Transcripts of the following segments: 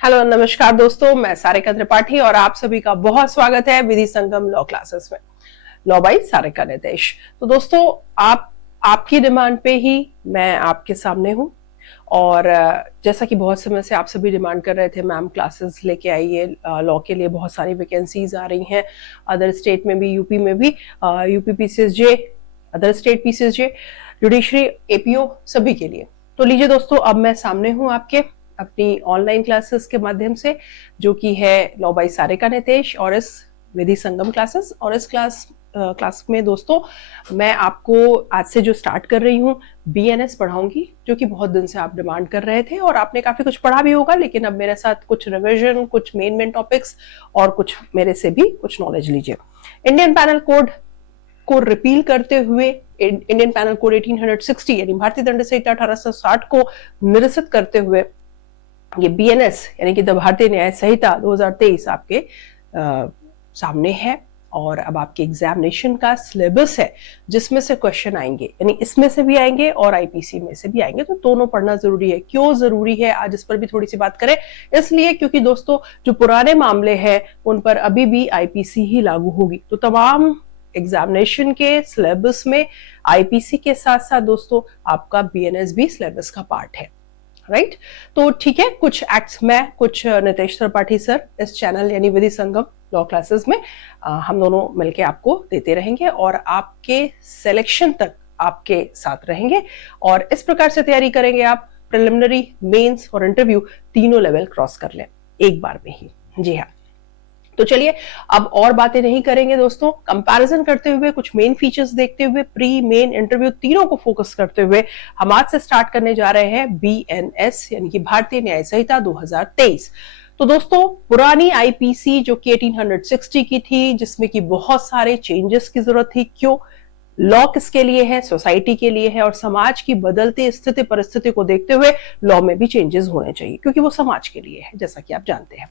Hello नमस्कार दोस्तों, मैं सारिका त्रिपाठी और आप सभी का बहुत स्वागत है विधि संगम लॉ क्लासेस में। Law by Sarika Nitesh. तो दोस्तों आपकी डिमांड पे ही मैं आपके सामने हूं और जैसा कि बहुत समय से आप सभी डिमांड कर रहे थे, मैम क्लासेस लेके आइए, लॉ के लिए बहुत सारी वैकेंसीज आ रही हैं अदर स्टेट में भी, यूपी में भी, UP PCSJ, other state PCSJ, judiciary, APO, सभी के लिए। तो लीजिए दोस्तों, अब मैं सामने हूं आपके अपनी ऑनलाइन क्लासेस के माध्यम से, जो कि है लॉ बाई सारिका नितेश और इस विधि संगम क्लासेस। और इस क्लास में दोस्तों मैं आपको आज से जो स्टार्ट कर रही हूँ बीएनएस पढ़ाऊंगी, जो कि बहुत दिन से आप डिमांड कर रहे थे और आपने काफी कुछ पढ़ा भी होगा, लेकिन अब मेरे साथ कुछ रिविजन, कुछ मेन टॉपिक्स और कुछ मेरे से भी कुछ नॉलेज लीजिए। इंडियन पैनल कोड को रिपील करते हुए, इंडियन पैनल कोड 1860 यानी भारतीय दंड संहिता 1860 को निरसित करते हुए ये बीएनएस यानी कि भारतीय न्याय संहिता 2023 आपके सामने है। और अब आपके एग्जामिनेशन का सिलेबस है जिसमें से क्वेश्चन आएंगे, यानी इसमें से भी आएंगे और आईपीसी में से भी आएंगे, तो दोनों पढ़ना जरूरी है। क्यों जरूरी है, आज इस पर भी थोड़ी सी बात करें। इसलिए क्योंकि दोस्तों जो पुराने मामले हैं उन पर अभी भी आईपीसी ही लागू होगी, तो तमाम एग्जामिनेशन के सिलेबस में आईपीसी के साथ साथ दोस्तों आपका बीएनएस भी सिलेबस का पार्ट है, राइट। तो ठीक है, कुछ एक्ट्स मैं, कुछ नितेश त्रिपाठी सर इस चैनल यानी विधि संगम लॉ क्लासेस में हम दोनों मिलके आपको देते रहेंगे और आपके सिलेक्शन तक आपके साथ रहेंगे। और इस प्रकार से तैयारी करेंगे आप, प्रिलिमिनरी, मेंस और इंटरव्यू तीनों लेवल क्रॉस कर लें एक बार में ही। जी हाँ, तो चलिए अब और बातें नहीं करेंगे दोस्तों, कंपैरिजन करते हुए, कुछ मेन फीचर्स देखते हुए, प्री, मेन, इंटरव्यू तीनों को फोकस करते हुए हम आज से स्टार्ट करने जा रहे हैं बीएनएस यानी कि भारतीय न्याय संहिता 2023। तो दोस्तों पुरानी आईपीसी जो कि 1860 की थी, जिसमें कि बहुत सारे चेंजेस की जरूरत थी। क्यों? लॉ किसके लिए है? सोसाइटी के लिए है, और समाज की बदलती स्थिति परिस्थिति को देखते हुए लॉ में भी चेंजेस होने चाहिए, क्योंकि वो समाज के लिए है, जैसा कि आप जानते हैं।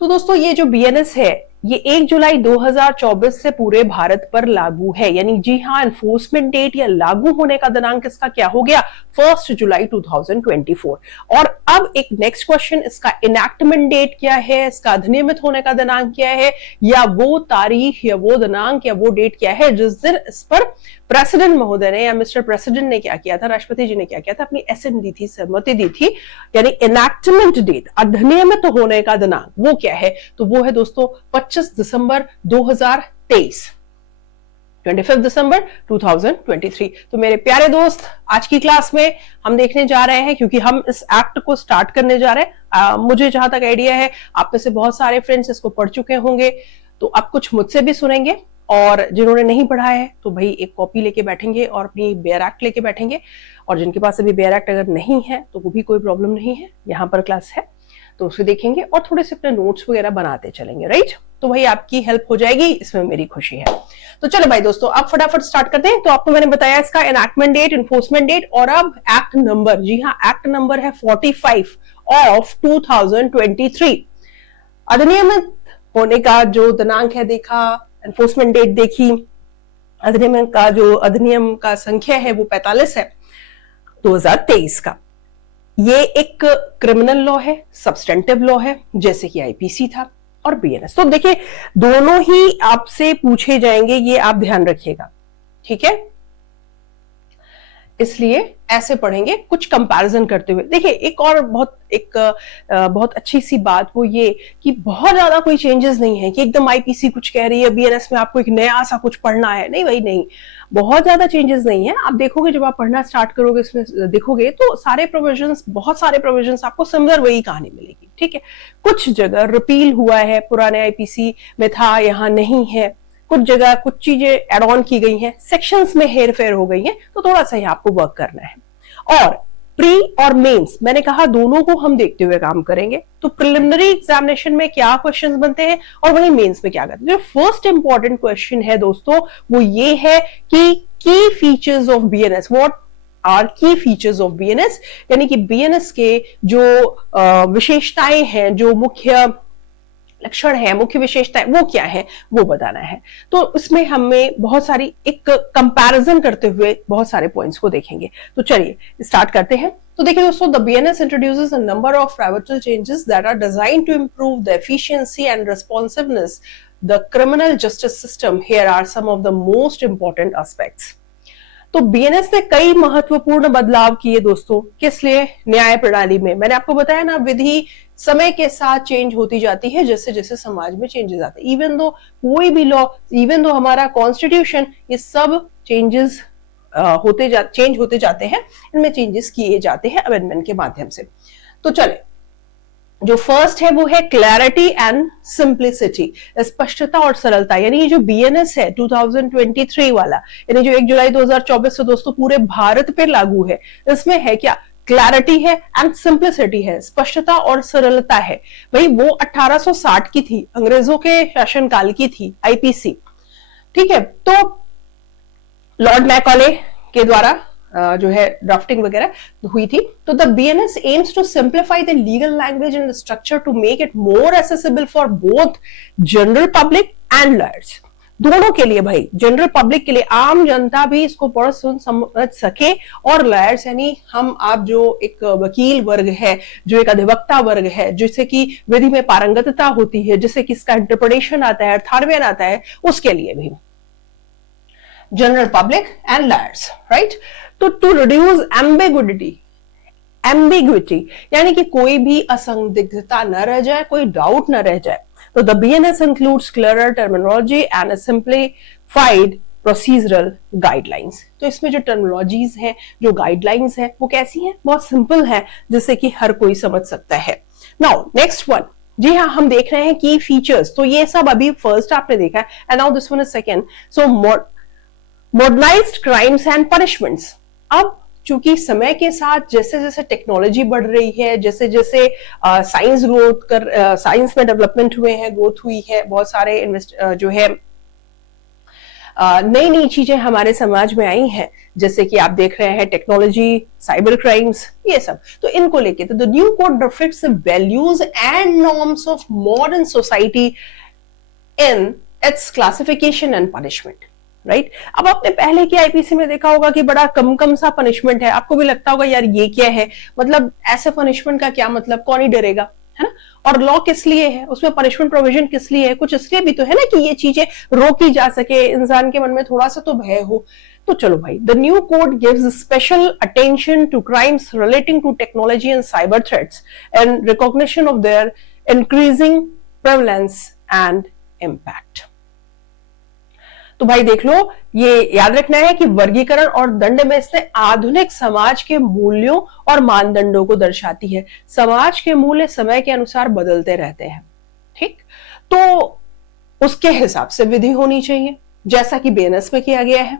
तो दोस्तों ये जो बीएनएस है ये 1 जुलाई 2024 से पूरे भारत पर लागू है, यानी जी हाँ, एनफोर्समेंट डेट या लागू होने का दिनांक इसका क्या हो गया? 1 जुलाई 2024। और अब एक नेक्स्ट क्वेश्चन, इसका इनैक्टमेंट डेट क्या है, इसका अधिनियमित होने का दिनांक क्या है, या वो तारीख या वो दिनांक या वो डेट क्या है जिस दिन इस पर प्रेसिडेंट महोदय ने या मिस्टर प्रेसिडेंट ने क्या किया था, राष्ट्रपति जी ने क्या किया था, अपनी एसेंट दी थी, सहमति दी थी, यानी इनैक्टमेंट डेट, अधिनियमित होने का दिनांक वो क्या है? तो वो है दोस्तों 25 दिसंबर 2023, 25 दिसंबर 2023। तो मेरे प्यारे दोस्त, आज की क्लास में हम देखने जा रहे हैं, क्योंकि हम इस एक्ट को स्टार्ट करने जा रहे हैं, मुझे जहां तक आइडिया है आप में से बहुत सारे फ्रेंड्स इसको पढ़ चुके होंगे, तो आप कुछ मुझसे भी सुनेंगे, और जिन्होंने नहीं पढ़ा है तो भाई एक कॉपी लेके बैठेंगे और अपनी बेयर एक्ट लेके बैठेंगे, और जिनके पास अभी बेयर एक्ट अगर नहीं है तो वो भी कोई प्रॉब्लम नहीं है, यहाँ पर क्लास है तो उसे देखेंगे और थोड़े से अपने नोट्स वगैरह बनाते चलेंगे, राइट। तो भाई आपकी हेल्प हो जाएगी, इसमें मेरी खुशी है। तो चलो भाई दोस्तों, अब फटाफट स्टार्ट करते हैं। तो आपको मैंने बताया इसका एनैक्टमेंट डेट, इन्फोर्समेंट डेट, और अब एक्ट नंबर, जी हाँ, एक्ट नंबर है 45 ऑफ 2023। अधिनियमित होने का जो दिनांक है देखा, एनफोर्समेंट डेट देखी, अधिनियम का संख्या है वो 45 है 2023 का। ये एक क्रिमिनल लॉ है, सब्सटेंटिव लॉ है, जैसे कि आईपीसी था और बीएनएस। तो देखिए दोनों ही आपसे पूछे जाएंगे, ये आप ध्यान रखिएगा, ठीक है। इसलिए ऐसे पढ़ेंगे कुछ कंपैरिजन करते हुए। देखिए एक और बहुत अच्छी सी बात वो ये कि बहुत ज्यादा कोई चेंजेस नहीं है कि एकदम आईपीसी कुछ कह रही है, बीएनएस में आपको एक नया सा कुछ पढ़ना है, नहीं भाई नहीं, बहुत ज्यादा चेंजेस नहीं है। आप देखोगे, जब आप पढ़ना स्टार्ट करोगे, इसमें देखोगे तो सारे प्रोविजंस, बहुत सारे प्रोविजंस आपको सिमिलर वही कहानी मिलेगी, ठीक है। कुछ जगह रिपील हुआ है, पुराने आईपीसी में था, यहाँ नहीं है, कुछ जगह कुछ चीजें एड ऑन की गई हैं, सेक्शंस में हेर फेर हो गई हैं, तो थोड़ा सा यहाँ आपको वर्क करना है। और प्री और मेंस, मैंने कहा दोनों को हम देखते हुए काम करेंगे। तो प्रिलिमिनरी एग्जामिनेशन में क्या क्वेश्चंस बनते हैं और वहीं मेंस में क्या करते हैं। जो फर्स्ट इंपॉर्टेंट क्वेश्चन है दोस्तों वो ये है कि key features of BNS, what are key features of BNS, यानी कि बीएनएस के जो विशेषताएं हैं, जो मुख्य लक्षण है, मुख्य विशेषताएं वो क्या है वो बताना है। तो इसमें हमें बहुत सारी एक कंपैरिजन करते हुए बहुत सारे पॉइंट्स को देखेंगे। तो चलिए स्टार्ट करते हैं। तो देखिए दोस्तों, the BNS introduces a number of pivotal changes that are designed to improve the efficiency and responsiveness the criminal justice system. Here are some of the most important aspects. तो बीएनएस ने कई महत्वपूर्ण बदलाव किए दोस्तों। किस लिए? न्याय प्रणाली में। मैंने आपको बताया ना, विधि समय के साथ चेंज होती जाती है जैसे जैसे समाज में चेंजेस आते हैं। इवन दो कोई भी लॉ, इवन दो हमारा कॉन्स्टिट्यूशन, ये सब चेंज होते जाते हैं, इनमें चेंजेस किए जाते हैं अमेंडमेंट के माध्यम से। तो चले, जो फर्स्ट है वो है क्लैरिटी एंड सिंप्लिसिटी, स्पष्टता और सरलता। यानी ये जो बीएनएस है 2023 वाला, यानी जो 1 जुलाई 2024 से दोस्तों पूरे भारत पे लागू है, इसमें है क्या? क्लैरिटी है एंड सिंप्लिसिटी है, स्पष्टता और सरलता है। भाई वो 1860 की थी, अंग्रेजों के शासनकाल की थी आईपीसी, ठीक है। तो लॉर्ड मैकॉले के द्वारा जो है ड्राफ्टिंग वगैरह हुई थी। तो the BNS aims to simplify the legal language and structure to make it more accessible for both general public and lawyers. दोनों के लिए भाई, जनरल पब्लिक के लिए, आम जनता भी इसको पढ़ सुन समझ सके, और लॉयर्स यानी हम आप जो एक वकील वर्ग है, जो एक अधिवक्ता वर्ग है, जिससे कि विधि में पारंगतता होती है, जिससे कि इसका इंटरप्रिटेशन आता है, अर्थान्वयन आता है, उसके लिए भी general public and lawyers, right. तो टू रिड्यूस एम्बिग्विटी यानी कि कोई भी असंदिग्धता न रह जाए, कोई डाउट न रह जाए। तो the BNS includes clearer terminology and a simplified procedural guidelines. तो इसमें जो टर्मिनोलॉजीज हैं, जो गाइडलाइंस हैं, वो कैसी हैं? बहुत सिंपल है, जिससे कि हर कोई समझ सकता है। नाउ नेक्स्ट वन, जी हाँ, हम देख रहे हैं की फीचर्स। तो ये सब अभी फर्स्ट आपने देखा है, and now this one is second. So modernised crimes and punishments. अब चूंकि समय के साथ जैसे जैसे टेक्नोलॉजी बढ़ रही है, जैसे जैसे साइंस में डेवलपमेंट हुए हैं, ग्रोथ हुई है, बहुत सारे जो है नई नई चीजें हमारे समाज में आई हैं, जैसे कि आप देख रहे हैं टेक्नोलॉजी, साइबर क्राइम्स, ये सब। तो इनको लेके तो the new code reflects the values and norms of modern society in its classification and punishment, right. अब आपने पहले की आईपीसी में देखा होगा कि बड़ा कम सा पनिशमेंट है। आपको भी लगता होगा यार ये क्या है, मतलब ऐसे पनिशमेंट का क्या मतलब, कौन ही डरेगा, है ना। और लॉ किस लिए है, उसमें पनिशमेंट प्रोविजन किस लिए है? कुछ इसलिए भी तो है ना कि ये चीजें रोकी जा सके, इंसान के मन में थोड़ा सा तो भय हो। तो चलो भाई, the new code gives special attention to crimes relating to technology and cyber threats and recognition of their increasing prevalence and impact. तो भाई देख लो, ये याद रखना है कि वर्गीकरण और दंड में इसने आधुनिक समाज के मूल्यों और मानदंडों को दर्शाती है। समाज के मूल्य समय के अनुसार बदलते रहते हैं, ठीक। तो उसके हिसाब से विधि होनी चाहिए, जैसा कि बीएनएस में किया गया है।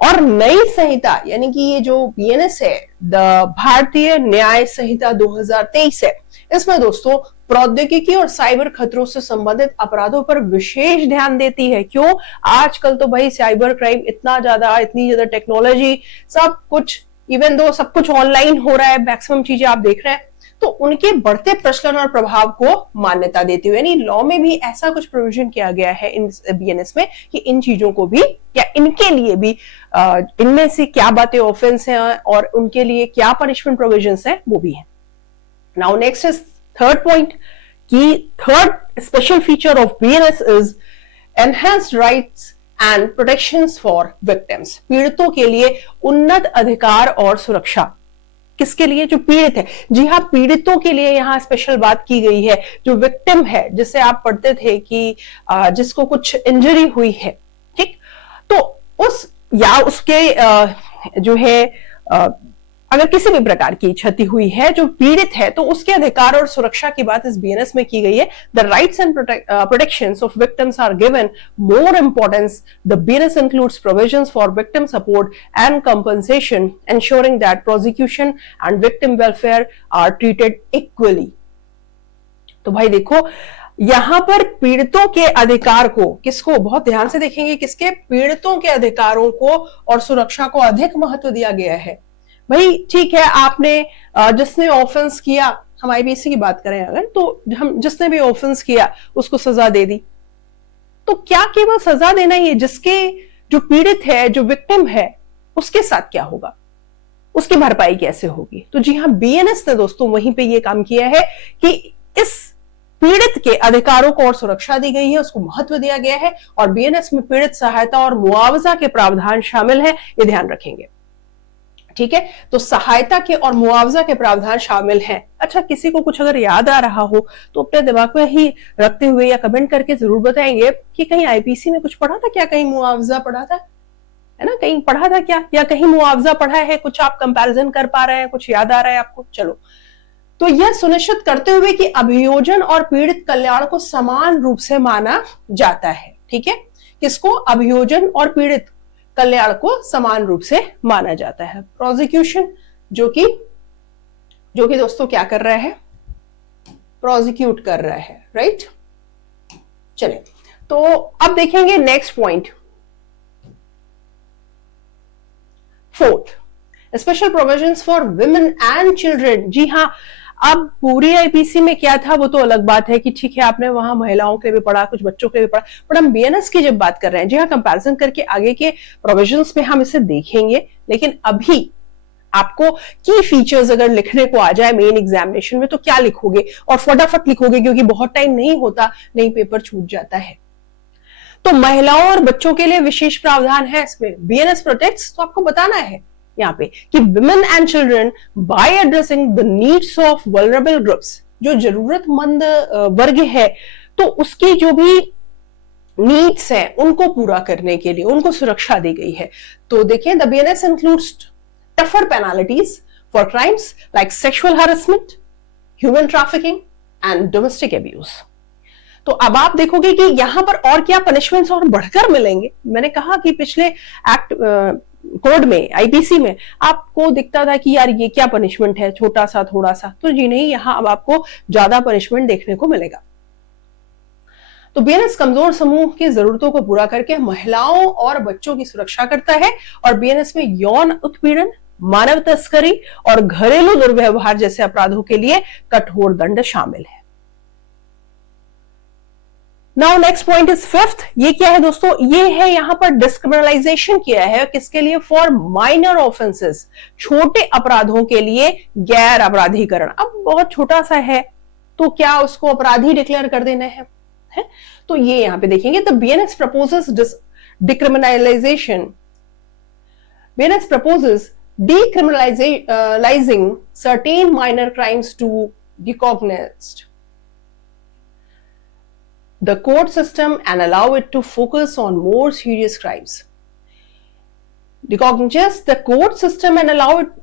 और नई संहिता यानी कि ये जो बीएनएस है, द भारतीय न्याय संहिता 2023 है, इसमें दोस्तों प्रौद्योगिकी और साइबर खतरों से संबंधित अपराधों पर विशेष ध्यान देती है। क्यों? आजकल तो भाई साइबर क्राइम इतनी ज्यादा टेक्नोलॉजी, सब कुछ, इवन दो सब कुछ ऑनलाइन हो रहा है, मैक्सिमम चीजें आप देख रहे हैं, तो उनके बढ़ते प्रचलन और प्रभाव को मान्यता देते हुए यानी लॉ में भी ऐसा कुछ प्रोविजन किया गया है इन बीएनएस में कि इन चीजों को भी या इनके लिए भी इनमें से क्या बातें ऑफेंस हैं और उनके लिए क्या पनिशमेंट प्रोविजंस हैं वो भी है। Now next is third point, की third special feature of BNS is enhanced rights and protections for victims. पीड़ितों के लिए उन्नत अधिकार और सुरक्षा। किसके लिए? जो पीड़ित है। जी हाँ, पीड़ितों के लिए यहाँ स्पेशल बात की गई है। जो विक्टिम है, जिसे आप पढ़ते थे कि जिसको कुछ इंजरी हुई है, ठीक, तो उस या उसके जो है अगर किसी भी प्रकार की क्षति हुई है, जो पीड़ित है, तो उसके अधिकार और सुरक्षा की बात इस बीएनएस में की गई है। The rights and protections of victims are given more importance. The BNS includes provisions for victim support and compensation, ensuring that prosecution and victim welfare are treated equally। तो भाई देखो, यहां पर पीड़ितों के अधिकार को, किसको, बहुत ध्यान से देखेंगे, किसके? पीड़ितों के अधिकारों को और सुरक्षा को अधिक महत्व दिया गया है। भाई ठीक है, आपने जिसने ऑफेंस किया, हम आईपीसी की बात करें अगर, तो हम जिसने भी ऑफेंस किया उसको सजा दे दी, तो क्या केवल सजा देना ही है? जिसके जो पीड़ित है, जो विक्टिम है, उसके साथ क्या होगा, उसकी भरपाई कैसे होगी? तो जी हां, बीएनएस ने दोस्तों वहीं पे ये काम किया है कि इस पीड़ित के अधिकारों को और सुरक्षा दी गई है, उसको महत्व दिया गया है, और बीएनएस में पीड़ित सहायता और मुआवजा के प्रावधान शामिल है, ये ध्यान रखेंगे। ठीक है, तो सहायता के और मुआवजा के प्रावधान शामिल हैं। अच्छा, किसी को कुछ अगर याद आ रहा हो तो अपने दिमाग में ही रखते हुए या कमेंट करके जरूर बताएंगे कि कहीं आईपीसी में कुछ पढ़ा था क्या, कहीं मुआवजा पढ़ा था, है ना, कहीं पढ़ा था क्या, या कहीं मुआवजा पढ़ा है, कुछ आप कंपैरिजन कर पा रहे हैं, कुछ याद आ रहा है आपको? चलो, तो यह सुनिश्चित करते हुए कि अभियोजन और पीड़ित कल्याण को समान रूप से माना जाता है। ठीक है, किसको? अभियोजन और पीड़ित कल्याण को समान रूप से माना जाता है। प्रोसिक्यूशन जो कि दोस्तों क्या कर रहा है? प्रोसिक्यूट कर रहा है, राइट। चलिए, तो अब देखेंगे next point, fourth, special provisions for women and children. जी हाँ, अब पूरी आईपीसी में क्या था वो तो अलग बात है कि ठीक है, आपने वहां महिलाओं के लिए भी पढ़ा, कुछ बच्चों के लिए भी पढ़ा, बट हम बीएनएस की जब बात कर रहे हैं, जी हाँ, कंपैरिजन करके आगे के प्रोविजंस में हम इसे देखेंगे, लेकिन अभी आपको की फीचर्स अगर लिखने को आ जाए मेन एग्जामिनेशन में तो क्या लिखोगे, और फटाफट लिखोगे क्योंकि बहुत टाइम नहीं होता, नहीं पेपर छूट जाता है। तो महिलाओं और बच्चों के लिए विशेष प्रावधान है इसमें, बीएनएस प्रोटेक्ट्स, तो आपको बताना है यहाँ पे कि women and children by addressing the needs of vulnerable groups, जो जरूरतमंद वर्ग है तो उसकी जो भी नीड्स है उनको पूरा करने के लिए उनको सुरक्षा दी गई है। तो देखिए, the BNS includes tougher penalties for crimes like sexual harassment, human trafficking and domestic abuse. तो अब आप देखोगे कि यहां पर और क्या पनिशमेंट्स और बढ़कर मिलेंगे। मैंने कहा कि पिछले एक्ट कोड में, आईपीसी में आपको दिखता था कि यार ये क्या पनिशमेंट है, छोटा सा थोड़ा सा, तो जी नहीं, यहां अब आपको ज्यादा पनिशमेंट देखने को मिलेगा। तो बीएनएस कमजोर समूह की जरूरतों को पूरा करके महिलाओं और बच्चों की सुरक्षा करता है, और बीएनएस में यौन उत्पीड़न, मानव तस्करी और घरेलू दुर्व्यवहार जैसे अपराधों के लिए कठोर दंड शामिल है। Now next point is fifth. ये क्या है दोस्तों? ये है यहां पर डिस्क्रिमिनलाइजेशन किया है, किसके लिए? फॉर माइनर ऑफेंसेस, छोटे अपराधों के लिए गैर अपराधीकरण। अब बहुत छोटा सा है तो क्या उसको अपराधी डिक्लेयर कर देना है? तो ये यहां पे देखेंगे, तो BNS proposes decriminalisation, BNS proposes decriminalizing certain minor crimes to recognize the court system and allow it to focus on more serious crimes. Recognize the court system and allow it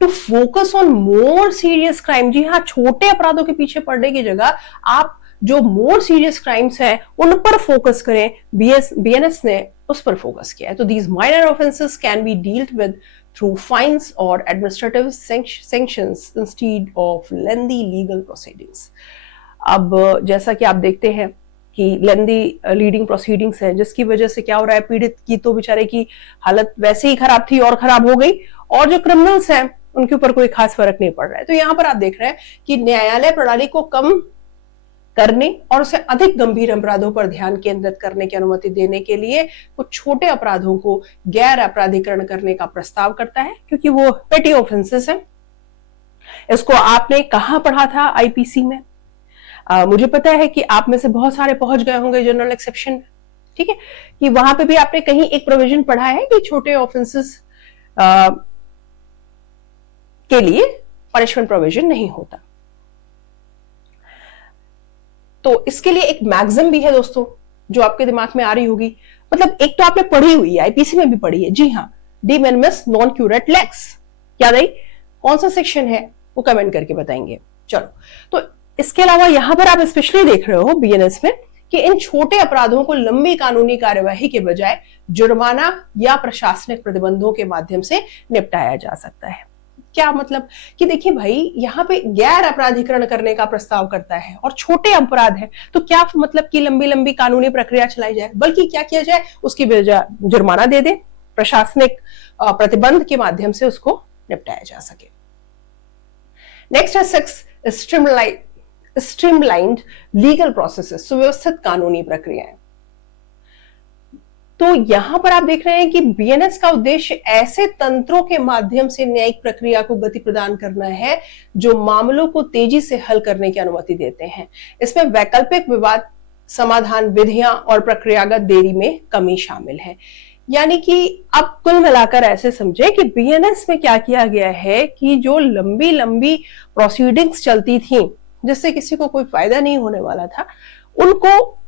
to focus on more serious crime. जी हाँ, छोटे अपराधों के पीछे पड़ने की जगह आप जो मोर सीरियस क्राइम्स हैं उन पर फोकस करें। बीएनएस ने उस पर फोकस किया है। तो these minor offenses can be dealt with through fines or administrative sanctions instead of lengthy legal proceedings. अब जैसा कि आप देखते हैं कि लेंदी लीडिंग प्रोसीडिंग्स है, जिसकी वजह से क्या हो रहा है, पीड़ित की तो बेचारे की हालत वैसे ही खराब थी और खराब हो गई, और जो क्रिमिनल्स हैं उनके ऊपर कोई खास फर्क नहीं पड़ रहा है। तो यहां पर आप देख रहे हैं कि न्यायालय प्रणाली को कम करने और उसे अधिक गंभीर अपराधों पर ध्यान केंद्रित करने की अनुमति देने के लिए कुछ छोटे अपराधों को गैर अपराधीकरण करने का प्रस्ताव करता है, क्योंकि वो पेटी ऑफेंसेस हैं। इसको आपने कहां पढ़ा था आईपीसी में? मुझे पता है कि आप में से बहुत सारे पहुंच गए होंगे जनरल एक्सेप्शन में, ठीक है, कि वहां पे भी आपने कहीं एक प्रोविजन पढ़ा है कि छोटे ऑफेंसेस के लिए पनिशमेंट प्रोविजन नहीं होता। तो इसके लिए एक मैक्सिम भी है दोस्तों, जो आपके दिमाग में आ रही होगी, मतलब एक तो आपने पढ़ी हुई है, आईपीसी में भी पढ़ी है, जी हाँ, डी मिनिमिस नॉन क्यूरेट लेक्स, याद आई? कौन सा सेक्शन है वो कमेंट करके बताएंगे। चलो, तो इसके अलावा यहां पर आप स्पेशली देख रहे हो बीएनएस में कि इन छोटे अपराधों को लंबी कानूनी कार्यवाही के बजाय जुर्माना या प्रशासनिक प्रतिबंधों के माध्यम से निपटाया जा सकता है। क्या मतलब कि देखिए भाई, यहाँ पे गैर अपराधीकरण करने का प्रस्ताव करता है और छोटे अपराध है, तो क्या मतलब कि लंबी लंबी कानूनी प्रक्रिया चलाई जाए, बल्कि क्या किया जाए, उसकी जुर्माना दे दे, प्रशासनिक प्रतिबंध के माध्यम से उसको निपटाया जा सके। नेक्स्ट है 6, स्ट्रीमलाइंड लीगल प्रोसेसेस, सुव्यवस्थित कानूनी प्रक्रियाएं। तो यहां पर आप देख रहे हैं कि बीएनएस का उद्देश्य ऐसे तंत्रों के माध्यम से न्यायिक प्रक्रिया को गति प्रदान करना है जो मामलों को तेजी से हल करने की अनुमति देते हैं। इसमें वैकल्पिक विवाद समाधान विधियां और प्रक्रियागत देरी में कमी शामिल है। यानी कि अब कुल मिलाकर ऐसे समझे कि बीएनएस में क्या किया गया है कि जो लंबी लंबी प्रोसीडिंग्स चलती थी जिससे किसी को कोई फायदा नहीं होने वाला था, उनको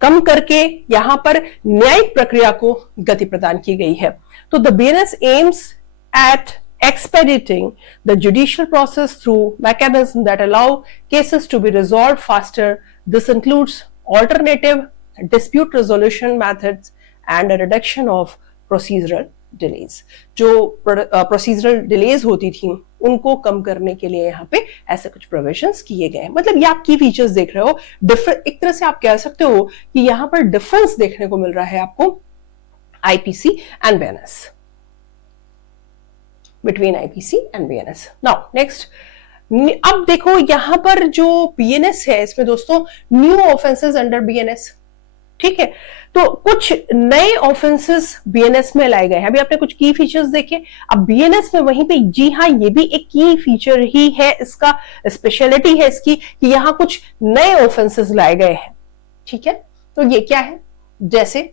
कम करके यहां पर न्यायिक प्रक्रिया को गति प्रदान की गई है। तो the BNS aims at expediting the judicial process through mechanisms that allow cases to be resolved faster. This includes alternative dispute resolution methods and a reduction of procedural delays. जो procedural delays होती थी उनको कम करने के लिए यहाँ पे ऐसे कुछ प्रोविजंस किए गए हैं। मतलब ये आप की फीचर्स देख रहे हो, एक तरह से आप कह सकते हो कि यहाँ पर डिफरेंस देखने को मिल रहा है आपको IPC and BNS, between IPC and BNS. Now next, अब देखो यहां पर जो बीएनएस है इसमें दोस्तों न्यू ऑफेंसेस अंडर बीएनएस, ठीक है। तो कुछ नए ऑफेंसेस बीएनएस में लाए गए हैं। अभी आपने कुछ की फीचर्स देखे, अब बीएनएस में वहीं पे, जी हाँ, ये भी एक की फीचर ही है, इसका स्पेशलिटी है इसकी कि यहां कुछ नए ऑफेंसेस लाए गए हैं, ठीक है। तो ये क्या है, जैसे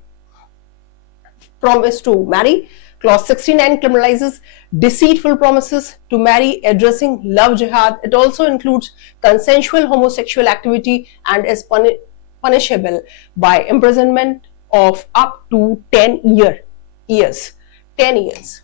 promise to marry, Clause 69 criminalizes deceitful promises to marry, addressing love jihad. It also includes consensual homosexual activity and is punishable by imprisonment of up to 10 years. 10 years.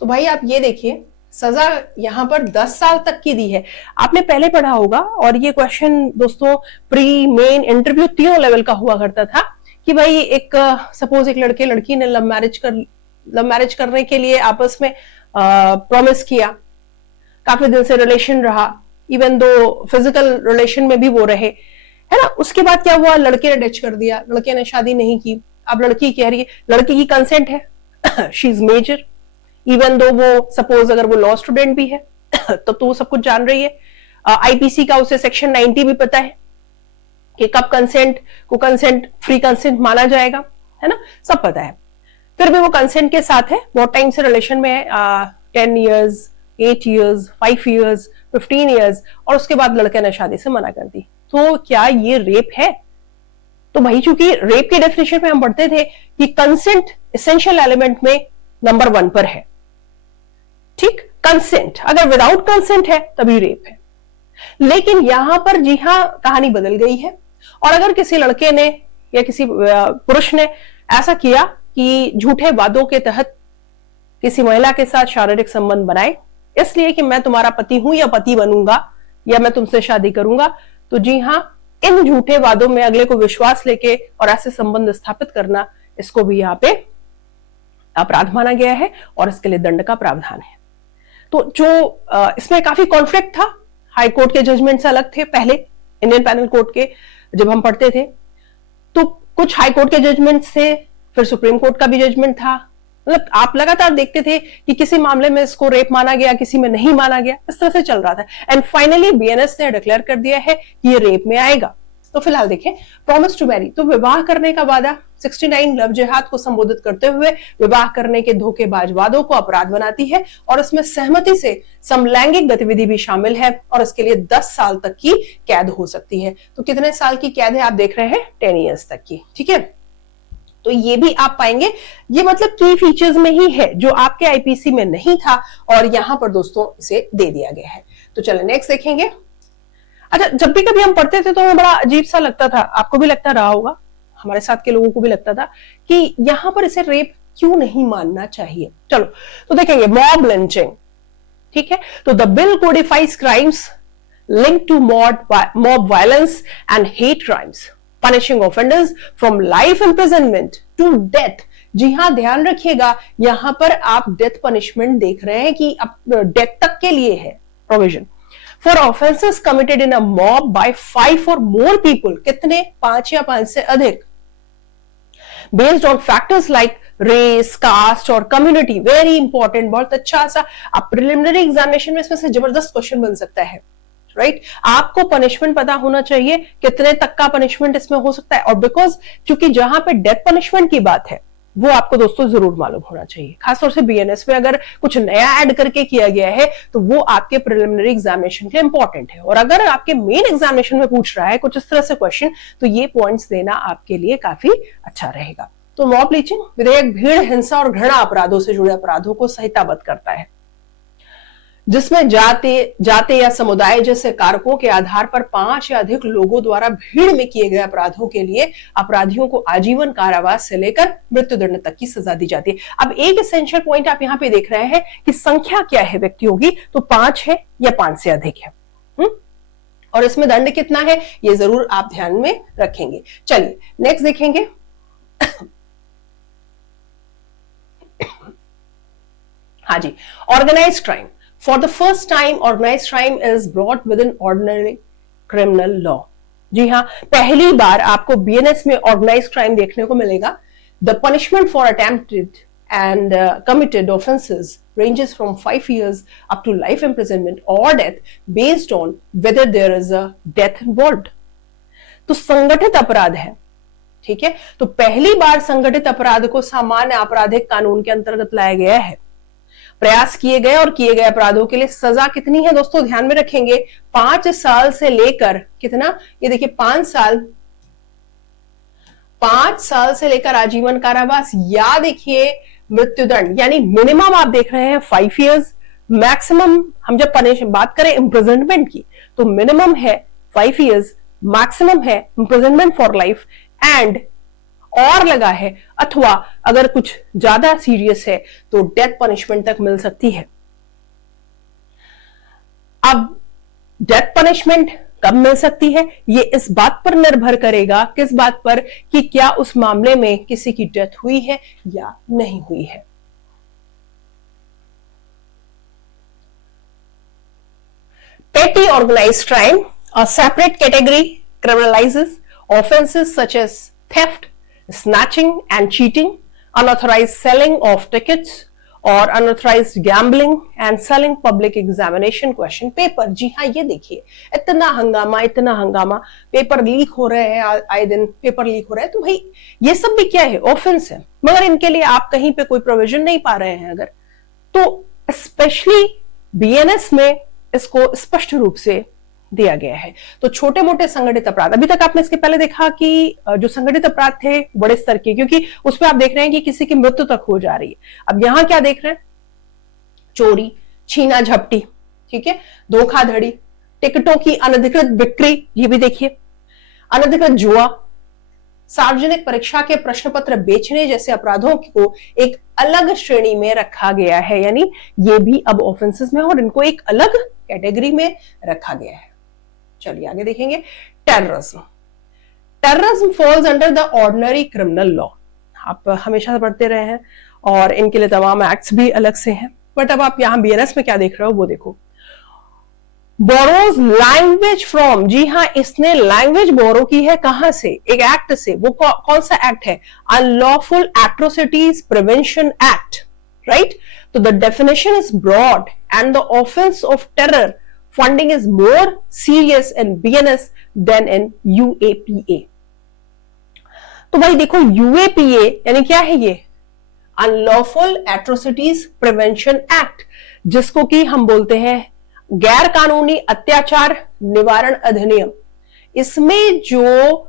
तो भाई आप ये देखिए, सजा यहां पर 10 साल तक की दी है। आपने पहले पढ़ा होगा, और ये क्वेश्चन दोस्तों प्री मेन इंटरव्यू तीनों लेवल का हुआ करता था कि भाई एक सपोज एक लड़के लड़की ने लव मैरिज करने के लिए आपस में प्रॉमिस किया, काफी दिन से रिलेशन रहा, इवन दो फिजिकल रिलेशन में भी वो रहे, है ना। उसके बाद क्या हुआ, लड़के ने डिच कर दिया, लड़के ने शादी नहीं की। अब लड़की कह रही है, लड़की की कंसेंट है, she is major, even though वो सपोज अगर वो लॉ स्टूडेंट भी है तो वो सब कुछ जान रही है। आईपीसी का उसे सेक्शन 90 भी पता है कि कब कंसेंट फ्री कंसेंट माना जाएगा, है ना, सब पता है। फिर भी वो कंसेंट के साथ है, बहुत टाइम से रिलेशन में है, 10 years, 8 years, 5 years, 15 years, और उसके बाद लड़के ने शादी से मना कर दी। तो क्या ये रेप है? तो भाई चूंकि रेप के डेफिनेशन में हम पढ़ते थे कि कंसेंट एसेंशियल एलिमेंट में नंबर 1 पर है, ठीक। कंसेंट अगर विदाउट कंसेंट है तभी रेप है। लेकिन यहां पर जी हां कहानी बदल गई है, और अगर किसी लड़के ने या किसी पुरुष ने ऐसा किया कि झूठे वादों के तहत किसी महिला के साथ शारीरिक संबंध बनाए, इसलिए कि मैं तुम्हारा पति हूं या पति बनूंगा या मैं तुमसे शादी करूंगा, तो जी हां इन झूठे वादों में अगले को विश्वास लेके और ऐसे संबंध स्थापित करना, इसको भी यहाँ पे अपराध माना गया है और इसके लिए दंड का प्रावधान है। तो जो इसमें काफी कॉन्फ्लिक्ट था, हाई कोर्ट के जजमेंट्स अलग थे पहले, इंडियन पैनल कोर्ट के जब हम पढ़ते थे तो कुछ हाई कोर्ट के जजमेंट्स थे, फिर सुप्रीम कोर्ट का भी जजमेंट था। मतलब आप लगातार देखते थे कि किसी मामले में इसको रेप माना गया, किसी में नहीं माना गया, इस तरह से चल रहा था। एंड फाइनली बीएनएस ने डिक्लेयर कर दिया है कि ये रेप में आएगा। तो फिलहाल देखें, प्रॉमिस टू मैरी, तो विवाह करने का वादा 69 लव जिहाद को संबोधित करते हुए विवाह करने के धोखेबाज वादों को अपराध बनाती है, और इसमें सहमति से समलैंगिक गतिविधि भी शामिल है, और इसके लिए 10 साल तक की कैद हो सकती है। तो कितने साल की कैद है आप देख रहे हैं, 10 years तक की, ठीक है। तो ये भी आप पाएंगे, ये मतलब की फीचर्स में ही है जो आपके आईपीसी में नहीं था, और यहां पर दोस्तों इसे दे दिया गया है। तो चलो नेक्स्ट देखेंगे। अच्छा, जब भी कभी हम पढ़ते थे तो हमें बड़ा अजीब सा लगता था, आपको भी लगता रहा होगा, हमारे साथ के लोगों को भी लगता था कि यहां पर इसे रेप क्यों नहीं मानना चाहिए। चलो तो देखेंगे, मॉब लिंचिंग, ठीक है। तो the bill codifies crimes linked to mob violence and hate crimes, punishing offenders from life imprisonment to death. जी हां, ध्यान रखिएगा, यहां पर आप डेथ पनिशमेंट देख रहे हैं कि डेथ तक के लिए है provision. For offenses committed in a mob by 5 or more people, कितने, 5 या 5 से अधिक, based on factors like race, caste और कम्युनिटी, वेरी इंपॉर्टेंट, बहुत अच्छा सा आप प्रिलिमिनरी एग्जामिनेशन में इसमें से जबरदस्त क्वेश्चन बन सकता है, राइट। आपको पनिशमेंट पता होना चाहिए, कितने तक का पनिशमेंट इसमें हो सकता है, और बिकॉज क्योंकि जहां पे डेथ पनिशमेंट की बात है वो आपको दोस्तों जरूर मालूम होना चाहिए। खासतौर से बीएनएस में अगर कुछ नया ऐड करके किया गया है तो वो आपके प्रिलिमिनरी एग्जामिनेशन के लिए इंपॉर्टेंट है, और अगर आपके मेन एग्जामिनेशन में पूछ रहा है कुछ इस तरह से क्वेश्चन तो ये पॉइंट्स देना आपके लिए काफी अच्छा रहेगा। तो मॉब लिंचिंग विधेयक भीड़, हिंसा और घृणा अपराधों से जुड़े अपराधों को संहिताबद्ध करता है, जिसमें जाति या समुदाय जैसे कारकों के आधार पर 5 या अधिक लोगों द्वारा भीड़ में किए गए अपराधों के लिए अपराधियों को आजीवन कारावास से लेकर मृत्युदंड तक की सजा दी जाती है। अब एक एसेंशियल पॉइंट आप यहाँ पे देख रहे हैं कि संख्या क्या है व्यक्तियों की, तो 5 है या 5 से अधिक है। और इसमें दंड कितना है ये जरूर आप ध्यान में रखेंगे। चलिए नेक्स्ट देखेंगे। हाँ जी, organised crime. For the first time, organized crime is brought within ordinary criminal law. जी हाँ, पहली बार आपको बीएनएस में ऑर्गेनाइज्ड क्राइम देखने को मिलेगा। The punishment for attempted and committed offences ranges from 5 years up to life imprisonment or death based on whether there is a death involved. तो संगठित अपराध है, ठीक है। तो पहली बार संगठित अपराध को सामान्य आपराधिक कानून के अंतर्गत लाया गया है। प्रयास किए गए और किए गए अपराधों के लिए सजा कितनी है दोस्तों, ध्यान में रखेंगे, 5 साल से लेकर कितना, ये देखिए 5 साल से लेकर आजीवन कारावास, या देखिए मृत्युदंड, यानी मिनिमम आप देख रहे हैं 5 इयर्स, मैक्सिमम हम जब बात करें इम्प्रिजनमेंट की तो मिनिमम है 5 इयर्स, मैक्सिमम है इम्प्रिजनमेंट फॉर लाइफ, एंड और लगा है अथवा अगर कुछ ज्यादा सीरियस है तो डेथ पनिशमेंट तक मिल सकती है। अब डेथ पनिशमेंट कब मिल सकती है ये इस बात पर निर्भर करेगा, किस बात पर, कि क्या उस मामले में किसी की डेथ हुई है या नहीं हुई है। Petty organized crime, a separate category, criminalizes offenses such as theft, snatching and cheating, unauthorized selling of tickets और unauthorized gambling and selling public examination question paper। जी हाँ, ये देखिए इतना हंगामा, पेपर लीक हो रहे हैं, आए दिन पेपर लीक हो रहे हैं, तो भाई ये सब भी क्या है, ऑफेंस है, मगर इनके लिए आप कहीं पे कोई प्रोविजन नहीं पा रहे हैं अगर, तो स्पेशली बीएनएस में इसको स्पष्ट रूप से दिया गया है। तो छोटे मोटे संगठित अपराध, अभी तक आपने इसके पहले देखा कि जो संगठित अपराध थे बड़े स्तर के, क्योंकि उसमें आप देख रहे हैं कि किसी की मृत्यु तक हो जा रही है। अब यहां क्या देख रहे हैं, चोरी, छीना झपटी, ठीक है, धोखाधड़ी, टिकटों की अनधिकृत बिक्री, ये भी देखिए, अनधिकृत जुआ, सार्वजनिक परीक्षा के प्रश्न पत्र बेचने जैसे अपराधों को एक अलग श्रेणी में रखा गया है, यानी ये भी अब ऑफेंसेस में और इनको एक अलग कैटेगरी में रखा गया है। चलिए आगे देखेंगे। Terrorism falls under the ordinary criminal law. आप हमेशा पढ़ते रहे हैं और इनके लिए तमाम एक्ट्स भी अलग से हैं, बट अब आप यहां बीएनएस में क्या देख रहे हो वो देखो। बोरोज लैंग्वेज फ्रॉम, जी हाँ, इसने लैंग्वेज बोरो की है, कहां से, एक एक्ट से। वो कौन सा एक्ट है, unlawful atrocities prevention act, right. तो the definition is broad and the offence of terror funding is more serious in BNS than in UAPA. तो भाई देखो, यूएपीए यानी क्या है, ये अनलॉफुल एट्रोसिटीज प्रिवेंशन एक्ट, जिसको कि हम बोलते हैं गैर कानूनी अत्याचार निवारण अधिनियम। इसमें जो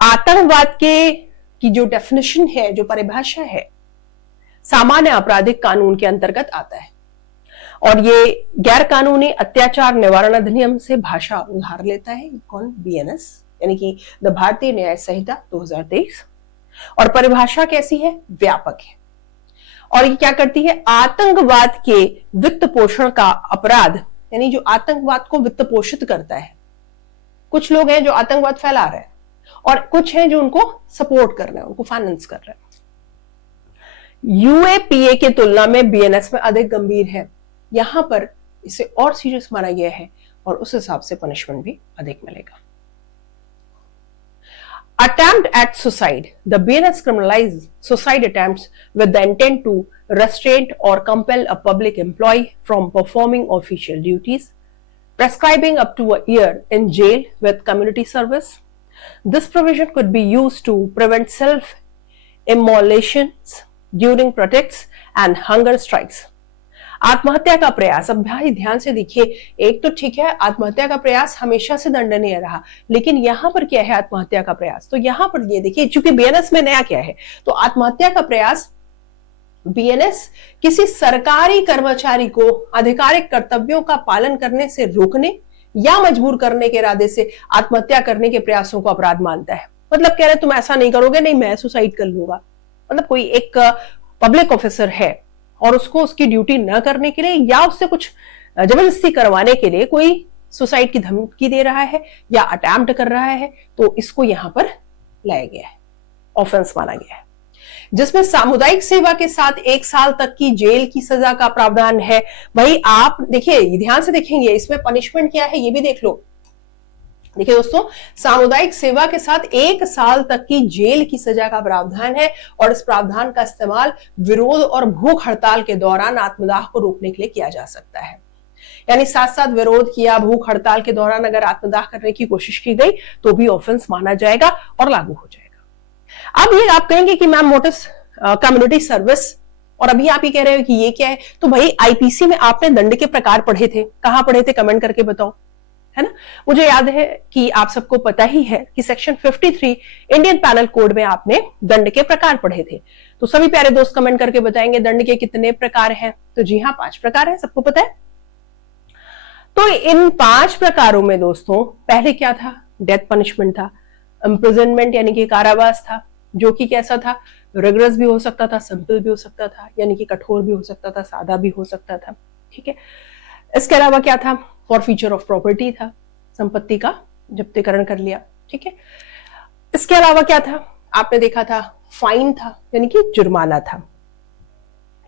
आतंकवाद की जो डेफिनेशन है, जो परिभाषा है, सामान्य आपराधिक कानून के अंतर्गत आता है, और ये गैर कानूनी अत्याचार निवारण अधिनियम से भाषा उधार लेता है। कौन, बीएनएस, यानी कि द भारतीय न्याय संहिता 2023। और परिभाषा कैसी है, व्यापक है, और ये क्या करती है, आतंकवाद के वित्त पोषण का अपराध, यानी जो आतंकवाद को वित्त पोषित करता है। कुछ लोग हैं जो आतंकवाद फैला रहे हैं और कुछ हैं जो उनको सपोर्ट कर रहे हैं, उनको फाइनेंस कर रहे हैं। यूएपीए की तुलना में बीएनएस में अधिक गंभीर है, यहां पर इसे और सीरियस माना गया है और उस हिसाब से पनिशमेंट भी अधिक मिलेगा। Attempt at suicide. The BNS criminalizes suicide attempts with the intent to restrain or compel a public employee from performing official duties, prescribing up to a year in jail with community service. This provision could be used to prevent self-immolations during protests and hunger strikes. आत्महत्या का प्रयास, अब भाई ध्यान से देखिए, एक तो ठीक है आत्महत्या का प्रयास हमेशा से दंडनीय रहा, लेकिन यहां पर क्या है आत्महत्या का प्रयास, तो यहां पर ये देखिए चूंकि बीएनएस में नया क्या है, तो आत्महत्या का प्रयास बीएनएस किसी सरकारी कर्मचारी को आधिकारिक कर्तव्यों का पालन करने से रोकने या मजबूर करने के इरादे से आत्महत्या करने के प्रयासों को अपराध मानता है। मतलब कह रहे तुम ऐसा नहीं करोगे, नहीं मैं सुसाइड कर लूंगा। मतलब कोई एक पब्लिक ऑफिसर है और उसको उसकी ड्यूटी न करने के लिए या उससे कुछ जबरदस्ती करवाने के लिए कोई सुसाइड की धमकी दे रहा है या अटेम्प्ट कर रहा है, तो इसको यहां पर लाया गया है, ऑफेंस माना गया है, जिसमें सामुदायिक सेवा के साथ 1 साल तक की जेल की सजा का प्रावधान है। भाई आप देखिए ध्यान से देखेंगे इसमें पनिशमेंट क्या है ये भी देख लो। देखिए दोस्तों, सामुदायिक सेवा के साथ 1 साल तक की जेल की सजा का प्रावधान है और इस प्रावधान का इस्तेमाल विरोध और भूख हड़ताल के दौरान आत्मदाह को रोकने के लिए किया जा सकता है। यानी साथ साथ विरोध किया, भूख हड़ताल के दौरान अगर आत्मदाह करने की कोशिश की गई तो भी ऑफेंस माना जाएगा और लागू हो जाएगा। अब ये आप कहेंगे कि ma'am what is community service, और अभी आप ये कह रहे हो कि ये क्या है, तो भाई आईपीसी में आपने दंड के प्रकार पढ़े थे, कहां पढ़े थे कमेंट करके बताओ, है ना। मुझे याद है कि आप सबको पता ही है कि सेक्शन 53 इंडियन पैनल कोड में आपने दंड के प्रकार पढ़े थे। तो सभी प्यारे दोस्त कमेंट करके बताएंगे दंड के कितने प्रकार हैं। तो जी हाँ 5 प्रकार है, सबको पता है। तो इन 5 प्रकारों में दोस्तों पहले क्या था, डेथ पनिशमेंट था, इम्प्रिजनमेंट यानी कि कारावास था, जो कि कैसा था, रिगरस भी हो सकता था, सिंपल भी हो सकता था, यानी कि कठोर भी हो सकता था, सादा भी हो सकता था, ठीक है। इसके अलावा क्या था, फॉरफीचर ऑफ प्रॉपर्टी था, संपत्ति का जब्तीकरण कर लिया, ठीक है। इसके अलावा क्या था, आपने देखा था फाइन था, यानी कि जुर्माना था,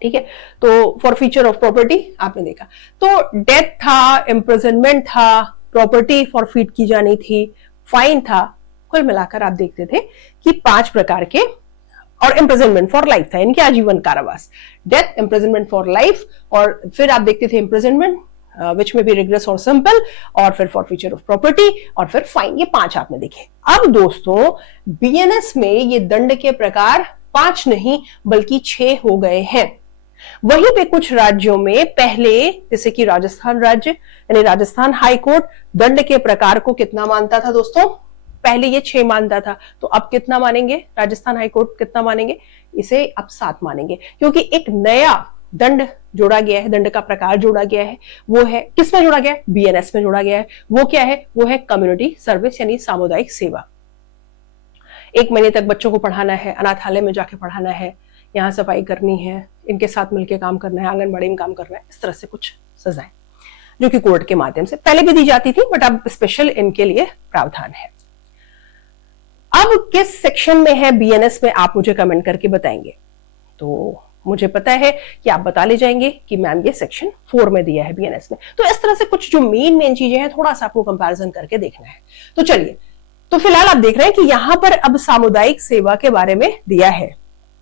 ठीक है। तो फॉरफीचर ऑफ प्रॉपर्टी आपने देखा, तो डेथ था, इम्प्रिजनमेंट था, प्रॉपर्टी फॉरफीट की जानी थी, फाइन था, कुल मिलाकर आप देखते थे कि 5 प्रकार के, और इम्प्रिजनमेंट फॉर लाइफ था, यानी कि आजीवन कारावास, डेथ, इम्प्रिजनमेंट फॉर लाइफ, और फिर आप देखते थे इम्प्रिजनमेंट विच में भी रिग्रेस और सिंपल, और फिर फॉरफीचर ऑफ प्रॉपर्टी, और फिर फाइन। ये 5 आपने देखे। अब दोस्तों बीएनएस में ये दंड के प्रकार 5 नहीं बल्कि 6 हो गए हैं। वहीं पे कुछ राज्यों में पहले, जैसे कि राजस्थान राज्य यानी राजस्थान हाई कोर्ट, दंड के प्रकार को कितना मानता था दोस्तों, पहले ये 6 मानता था, तो अब कितना मानेंगे, राजस्थान हाई कोर्ट कितना मानेंगे, इसे अब 7 मानेंगे, क्योंकि एक नया दंड जोड़ा गया है, दंड का प्रकार जोड़ा गया है। वो है किसमें जोड़ा गया है, बीएनएस में जोड़ा गया है। वो क्या है, वो है कम्युनिटी सर्विस यानी सामुदायिक सेवा। 1 महीने तक बच्चों को पढ़ाना है, अनाथालय में जाके पढ़ाना है, यहाँ सफाई करनी है, इनके साथ मिलकर काम करना है, आंगनबाड़ी में काम करना है, इस तरह से कुछ सजाएं जो कि कोर्ट के माध्यम से पहले भी दी जाती थी, बट अब स्पेशल इनके लिए प्रावधान है। अब किस सेक्शन में है बीएनएस में, आप मुझे कमेंट करके बताएंगे। तो मुझे पता है कि आप बता ले जाएंगे कि मैम ये सेक्शन 4 में दिया है बीएनएस में। तो इस तरह से कुछ जो मेन चीजें हैं थोड़ा सा आपको कंपैरिजन करके देखना है। तो चलिए, तो फिलहाल आप देख रहे हैं कि यहां पर अब सामुदायिक सेवा के बारे में दिया है।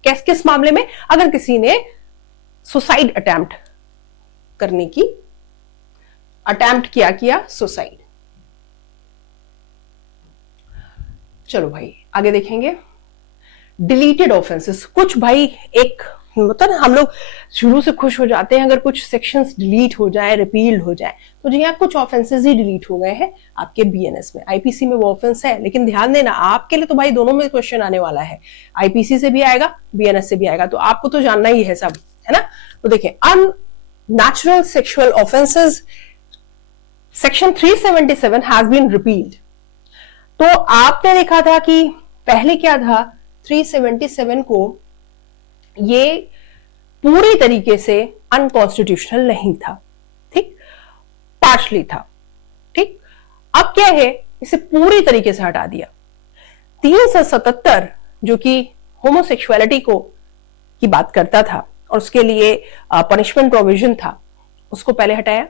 किस किस मामले में, अगर किसी ने सुसाइड अटेम्प्ट करने की अटेम्प्ट किया सुसाइड। चलो भाई आगे देखेंगे। डिलीटेड ऑफेंसेस, कुछ भाई एक मतलब हम लोग शुरू से खुश हो जाते हैं अगर कुछ सेक्शंस डिलीट हो जाए, रिपील हो जाए, तो जी हाँ कुछ ऑफेंसेस ही डिलीट हो गए हैं आपके बीएनएस में। आईपीसी में वो ऑफेंस है, लेकिन ध्यान देना आपके लिए तो भाई दोनों में क्वेश्चन आने वाला है, आईपीसी से भी आएगा, बीएनएस से भी आएगा, तो आपको तो जानना ही है सब, है ना। तो देखिए, unnatural sexual offences, section 377 has been repealed. तो आपने देखा था कि पहले क्या था, 377 को ये पूरी तरीके से अनकॉन्स्टिट्यूशनल नहीं था, ठीक, पार्शली था, ठीक। अब क्या है, इसे पूरी तरीके से हटा दिया। 377 जो कि होमोसेक्सुअलिटी को की बात करता था और उसके लिए पनिशमेंट प्रोविजन था, उसको पहले हटाया,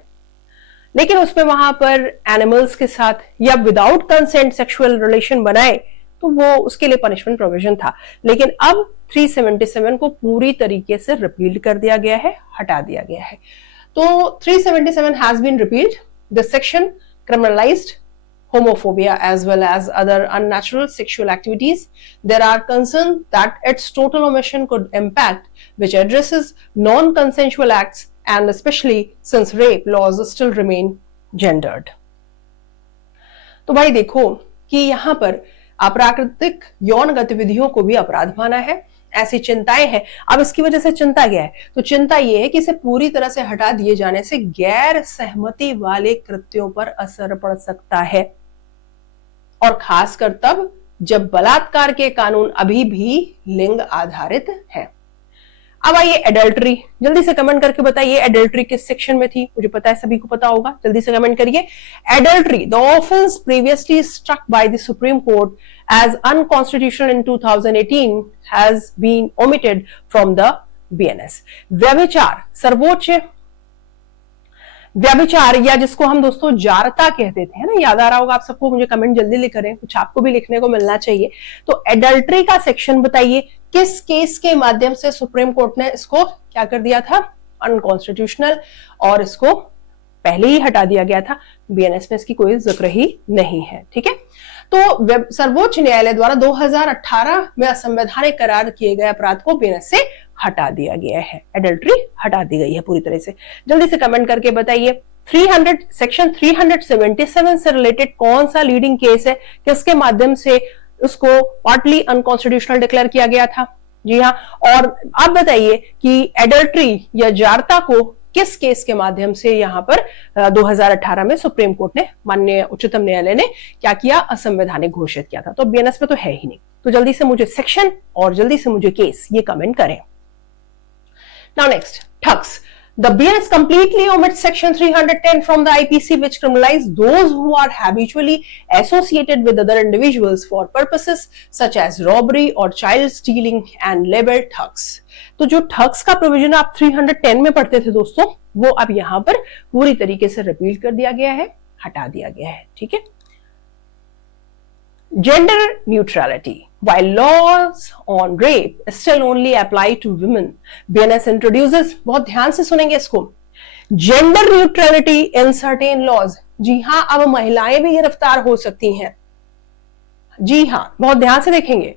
लेकिन उसमें वहां पर एनिमल्स के साथ या विदाउट कंसेंट सेक्सुअल रिलेशन बनाए तो वो उसके लिए पनिशमेंट प्रोविजन था, लेकिन अब 377 को पूरी तरीके से रिपील कर दिया गया है, हटा दिया गया है। तो 377 has been repealed. This section criminalized homophobia as well as other unnatural sexual activities. There are concerns that its total omission could impact which addresses non-consensual acts, and especially since rape laws still remain gendered. तो भाई देखो कि यहाँ पर अप्राकृतिक यौन गतिविधियों को भी अपराध माना है, ऐसी चिंताएं हैं। अब इसकी वजह से चिंता क्या है? तो चिंता यह है कि इसे पूरी तरह से हटा दिए जाने से गैर सहमति वाले कृत्यों पर असर पड़ सकता है, और खासकर तब जब बलात्कार के कानून अभी भी लिंग आधारित हैं। अब आइए एडल्ट्री, जल्दी से कमेंट करके बताइए एडल्ट्री किस सेक्शन में थी? मुझे पता है सभी को पता होगा, जल्दी से कमेंट करिए। Adultery, the offence previously struck by the Supreme Court as unconstitutional in 2018 has been omitted from the BNS. व्यभिचार, सर्वोच्च व्यभिचार, या जिसको हम दोस्तों जारता कहते थे, है ना, याद आ रहा होगा आप सबको। मुझे कमेंट जल्दी लिख करें, कुछ आपको भी लिखने को मिलना चाहिए। तो एडल्ट्री का सेक्शन बताइए किस केस के माध्यम से सुप्रीम कोर्ट ने इसको क्या कर दिया था? अनकॉन्स्टिट्यूशनल, और इसको पहले ही हटा दिया गया था। बीएनएस में इसकी कोई जिक्र ही नहीं है, ठीक है। तो सर्वोच्च न्यायालय द्वारा 2018 में असंवैधानिक करार किए गए अपराध को बीएनएस से हटा दिया गया है। एडल्ट्री हटा दी गई है पूरी तरह से। जल्दी से कमेंट करके बताइए सेक्शन 377 से रिलेटेड कौन सा लीडिंग केस है, किसके माध्यम से उसको पार्टली अनकॉन्स्टिट्यूशनल डिक्लेयर किया गया था? जी हाँ। और आप बताइए कि एडल्ट्री या जारता को किस केस के माध्यम से यहां पर 2018 में सुप्रीम कोर्ट ने, माननीय उच्चतम न्यायालय ने क्या किया? असंवैधानिक घोषित किया था। तो बीएनएस में तो है ही नहीं। तो जल्दी से मुझे सेक्शन और जल्दी से मुझे केस ये कमेंट करें। Now next, thugs. The BNS completely omits Section 310 from the IPC, which criminalizes those who are habitually associated with other individuals for purposes such as robbery or child stealing and labeled thugs. तो जो thugs का provision आप 310 में पढ़ते थे दोस्तों, वो अब यहां पर पूरी तरीके से रिपील कर दिया गया है, हटा दिया गया है, ठीक है। Gender neutrality. While laws on rape still only apply to women, BNS introduces, बहुत ध्यान से सुनेंगे इसको, gender neutrality in certain laws. जी हाँ, अब महिलाएं भी गिरफ्तार हो सकती हैं। जी हाँ, बहुत ध्यान से देखेंगे।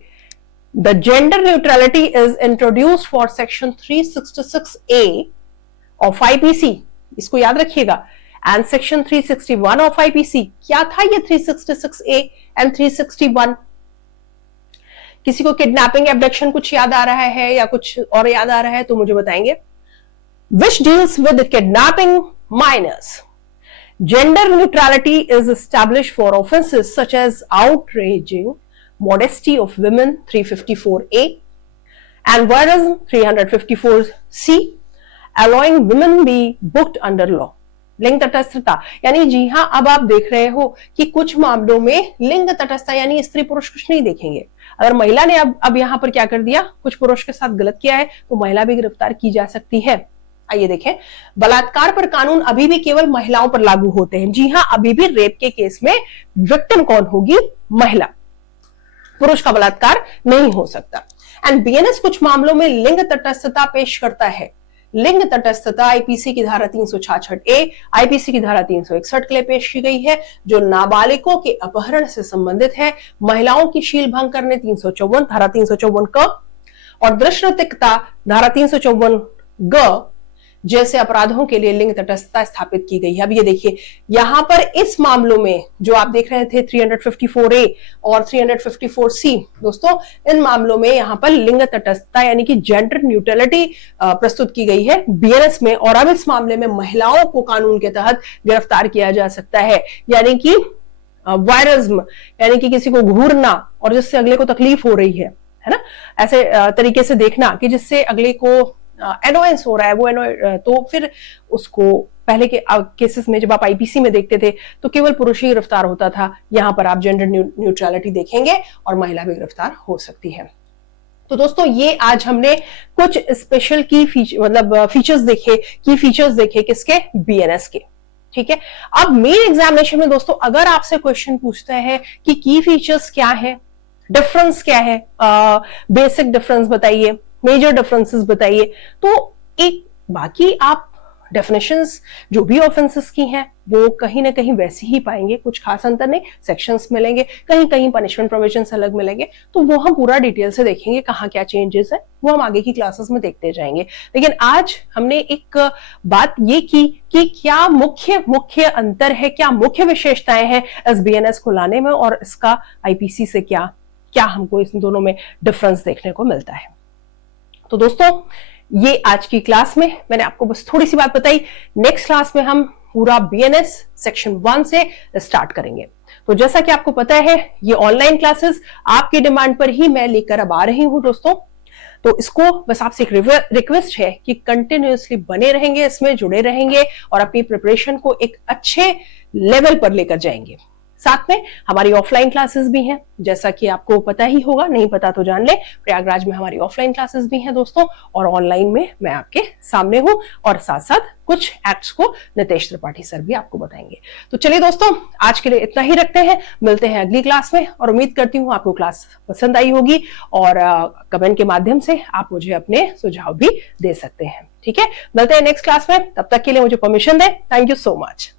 The gender neutrality is introduced for section 366A of IPC. इसको याद रखिएगा। And section 361 of IPC. क्या था ये 366A and 361? किसी को किडनैपिंग, एब्डक्शन कुछ याद आ रहा है या कुछ और याद आ रहा है तो मुझे बताएंगे। Which deals with kidnapping minors. Gender neutrality is established for offenses such as outraging modesty of women 354A and violence 354C, allowing women be booked under law. लिंग तटस्थता, यानी जी हाँ, अब आप देख रहे हो कि कुछ मामलों में लिंग तटस्थता यानी स्त्री पुरुष कुछ नहीं देखेंगे। अगर महिला ने अब यहाँ पर क्या कर दिया, कुछ पुरुष के साथ गलत किया है, तो महिला भी गिरफ्तार की जा सकती है। आइए देखें, बलात्कार पर कानून अभी भी केवल महिलाओं पर लागू होते हैं। जी हाँ, अभी भी रेप के केस में विक्टिम कौन होगी? महिला। पुरुष का बलात्कार नहीं हो सकता। एंड बीएनएस कुछ मामलों में लिंग तटस्थता पेश करता है। लिंग तटस्थता आईपीसी की धारा 366A, आईपीसी की धारा 361 के लिए पेश की गई है, जो नाबालिगों के अपहरण से संबंधित है, महिलाओं की शील भंग करने 354 धारा 354 क, और दृश्यतिकता धारा 354 ग जैसे अपराधों के लिए लिंग तटस्थता स्थापित की गई है। अब ये देखिए, यहां पर इस मामलों में जो आप देख रहे थे 354A और 354C, दोस्तों इन मामलों में यहां पर लिंग तटस्थता यानी कि जेंडर न्यूट्रलिटी प्रस्तुत की गई है बीएनएस में, और अब इस मामले में महिलाओं को कानून के तहत गिरफ्तार किया जा सकता है। यानी कि वायरज्म, यानी कि किसी को घूरना और जिससे अगले को तकलीफ हो रही है ना, ऐसे तरीके से देखना कि जिससे अगले को एनोएंस हो रहा है, वो तो फिर उसको पहले के केसेस में जब आप आईपीसी में देखते थे तो केवल पुरुष ही गिरफ्तार होता था। यहां पर आप जेंडर न्यूट्रलिटी देखेंगे और महिला भी गिरफ्तार हो सकती है। तो दोस्तों ये आज हमने कुछ स्पेशल की फीचर्स देखे किसके? बीएनएस के। ठीक है, अब मेन एग्जामिनेशन में दोस्तों अगर आपसे क्वेश्चन पूछता है कि की फीचर्स क्या है, डिफरेंस क्या है, बेसिक डिफरेंस बताइए, मेजर डिफरेंसेस बताइए। तो एक बाकी आप डेफिनेशंस जो भी ऑफेंसेस की हैं वो कहीं ना कहीं वैसे ही पाएंगे, कुछ खास अंतर नहीं, सेक्शंस मिलेंगे, कहीं कहीं पनिशमेंट प्रोविजंस अलग मिलेंगे, तो वो हम पूरा डिटेल से देखेंगे कहाँ क्या चेंजेस है, वो हम आगे की क्लासेस में देखते जाएंगे। लेकिन आज हमने एक बात ये की कि क्या मुख्य मुख्य अंतर है, क्या मुख्य विशेषताएं हैं इस बीएनएस को लाने में और इसका आईपीसी से क्या क्या हमको इस दोनों में डिफरेंस देखने को मिलता है। तो दोस्तों ये आज की क्लास में मैंने आपको बस थोड़ी सी बात बताई। नेक्स्ट क्लास में हम पूरा बीएनएस सेक्शन 1 से स्टार्ट करेंगे। तो जैसा कि आपको पता है ये ऑनलाइन क्लासेस आपकी डिमांड पर ही मैं लेकर अब आ रही हूं दोस्तों। तो इसको बस आपसे एक रिक्वेस्ट है कि कंटिन्यूअसली बने रहेंगे, इसमें जुड़े रहेंगे और अपनी प्रिपरेशन को एक अच्छे लेवल पर लेकर जाएंगे। साथ में हमारी ऑफलाइन क्लासेस भी हैं, जैसा कि आपको पता ही होगा, नहीं पता तो जान ले, प्रयागराज में हमारी ऑफलाइन क्लासेस भी हैं दोस्तों, और ऑनलाइन में मैं आपके सामने हूं, और साथ साथ कुछ एक्ट्स को नितेश त्रिपाठी सर भी आपको बताएंगे। तो चलिए दोस्तों आज के लिए इतना ही रखते हैं, मिलते हैं अगली क्लास में, और उम्मीद करती हूं आपको क्लास पसंद आई होगी, और कमेंट के माध्यम से आप मुझे अपने सुझाव भी दे सकते हैं। ठीक है, मिलते हैं नेक्स्ट क्लास में, तब तक के लिए मुझे परमिशन दें। Thank you so much.